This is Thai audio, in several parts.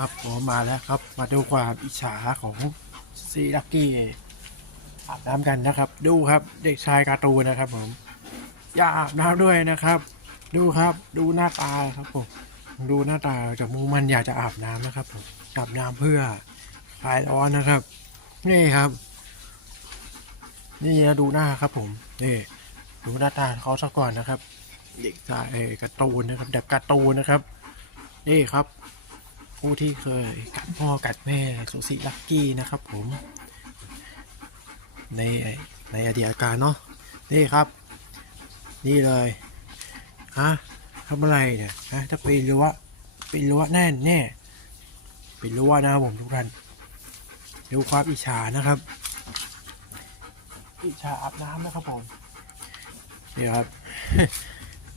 ครับผมมาแล้วครับ มาดูความอิจฉาของซีลักกี้อาบน้ำกันนะครับ ดูครับเด็กชายการ์ตูนนะครับผมอยากอาบน้ำด้วยนะครับ ดูครับดูหน้าตาครับผมดูหน้าตาจากมุมมันอยากจะอาบน้ำนะครับผมอาบน้ำเพื่อคลายร้อนนะครับ นี่ครับ นี่นะดูหน้าครับผมนี่ดูหน้าตาเขาซะก่อนนะครับ เด็กชายการ์ตูนนะครับแบบการ์ตูนนะครับนี่ครับ ผู้ที่เคยกัดพ่อกัดแม่สุสิลักกี้นะครับผม ในในอดีตการเนาะนี่ครับ นี่เลยฮะทำอะไรเนี่ยฮะจะปีนรั้วปีนรั้วแน่นแน่ปีนรั้วนะครับผมทุกท่านดูความอิจฉานะครับอิจฉาอาบน้ำนะครับผมนี่ครับ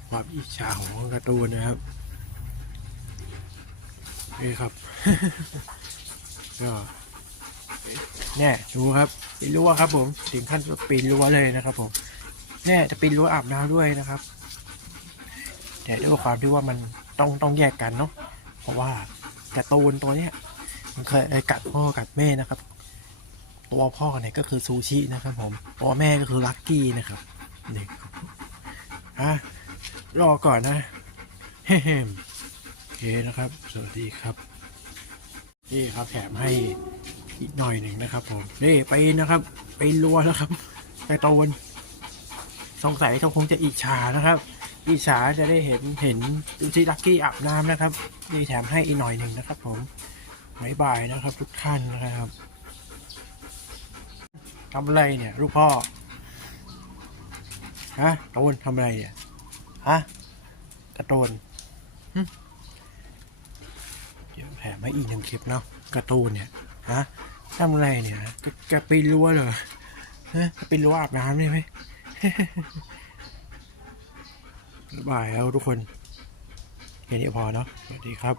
ความอิจฉาของการ์ตูนนะครับ นี่ครับ ก็เนี่ยดูครับปีนรั้วครับผมถึงขั้นปีนรั้วเลยนะครับ ผมเนี่ยจะปีนรั้วอาบน้ำด้วยนะครับแต่ด้วยความที่ว่ามันต้องต้องแยกกันเนาะเพราะว่าการ์ตูนตัวเนี้ยมันเคยกัดพ่อกัดแม่นะครับ ตัวพ่อเนี่ยก็คือซูชินะครับ ผมตัวแม่ก็คือลักกี้นะครับนี่ครับอะรอก่อนนะเฮ้มโอ เคนะครับ สวัสดีครับ นี่ครับแถมให้อีกหน่อยหนึ่งนะครับผมนี่ไปนะครับไปรัวแล้วครับไปตวนสงสัยเขาคงจะอิจฉานะครับ อิจฉาจะได้เห็นเห็นดูที่ลักกี้อาบน้ำนะครับนี่แถมให้อีกหน่อยหนึ่งนะครับ ผมบายบายนะครับ ทุกท่านนะครับทำอะไรเนี่ยลูกพ่อฮะตะวันทำอะไรเนี่ยฮะกระโตน แถมให้อีกหนึ่งคลิปเนาะกระตูนเนี่ยฮะทำอะไรเนี่ยจะจะปีนรั้วเหรอฮะปีนรั้วอาบน้ำได้ไหมบ๊ายบายแล้วทุกคนแค่นี้พอเนาะสวัสดีครับ